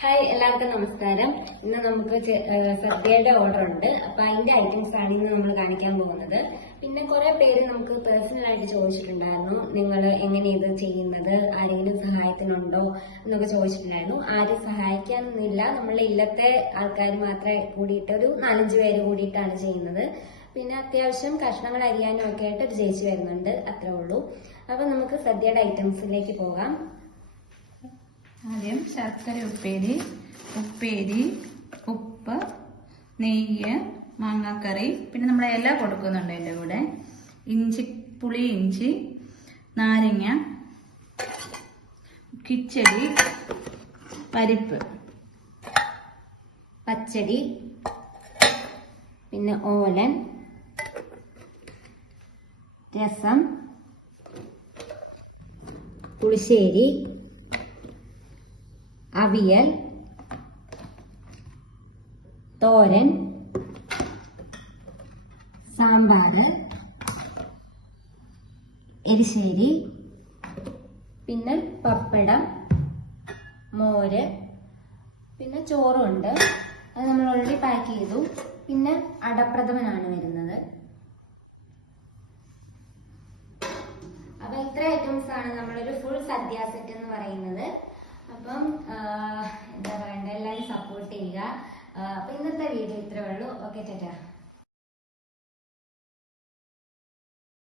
Hi, എല്ലാവർക്കും നമസ്കാരം. ഇന്ന് നമുക്ക് സദ്യയുടെ ഓർഡർ ഉണ്ട്. അപ്പൊ അതിന്റെ ഐറ്റംസ് ആണ് ഇന്ന് നമ്മൾ കാണിക്കാൻ പോകുന്നത്. പിന്നെ കുറെ പേര് നമുക്ക് പേഴ്സണൽ ആയിട്ട് ചോദിച്ചിട്ടുണ്ടായിരുന്നു, നിങ്ങൾ എങ്ങനെ ഇത് ചെയ്യുന്നത്, ആരെങ്കിലും സഹായത്തിനുണ്ടോ എന്നൊക്കെ ചോദിച്ചിട്ടുണ്ടായിരുന്നു. ആരും സഹായിക്കാനൊന്നുമില്ല, നമ്മളെ ഇല്ലത്തെ ആൾക്കാർ മാത്രമേ കൂടിയിട്ട് ഒരു 4-5 പേര് കൂടിയിട്ടാണ് ചെയ്യുന്നത്. പിന്നെ അത്യാവശ്യം കഷ്ണങ്ങൾ അരിയാനും ഒക്കെ ആയിട്ട് ഒരു ചേച്ചി വരുന്നുണ്ട്, അത്രേ ഉള്ളൂ. അപ്പൊ നമുക്ക് സദ്യയുടെ ഐറ്റംസിലേക്ക് പോകാം. ആദ്യം ശർക്കര ഉപ്പേരി, ഉപ്പ്, നെയ്യ്, മാങ്ങാക്കറി, പിന്നെ നമ്മൾ ഇല കൊടുക്കുന്നുണ്ട് അതിൻ്റെ കൂടെ. ഇഞ്ചി, നാരങ്ങ, കിച്ചടി, പരിപ്പ്, പച്ചടി, പിന്നെ ഓലൻ, രസം, പുളിശ്ശേരി, അവിയൽ, തോരൻ, സാമ്പാർ, എരിശ്ശേരി, പിന്നെ പപ്പടം, മോര്, പിന്നെ ചോറുണ്ട്. അത് നമ്മൾ ഓൾറെഡി പാക്ക് ചെയ്തു. പിന്നെ അടപ്രഥമനാണ് വരുന്നത്. അപ്പൊ ഇത്ര ഐറ്റംസ് ആണ് നമ്മളൊരു ഫുൾ സദ്യ സെറ്റ് എന്ന് പറയുന്നത്. അപ്പം എന്താ പറയണ്ടേ, എല്ലാവരും സപ്പോർട്ട് ചെയ്യുക. അപ്പൊ ഇന്നത്തെ വീഡിയോ ഇത്രേ ഉള്ളൂ. ഓക്കെ, ടാറ്റാ.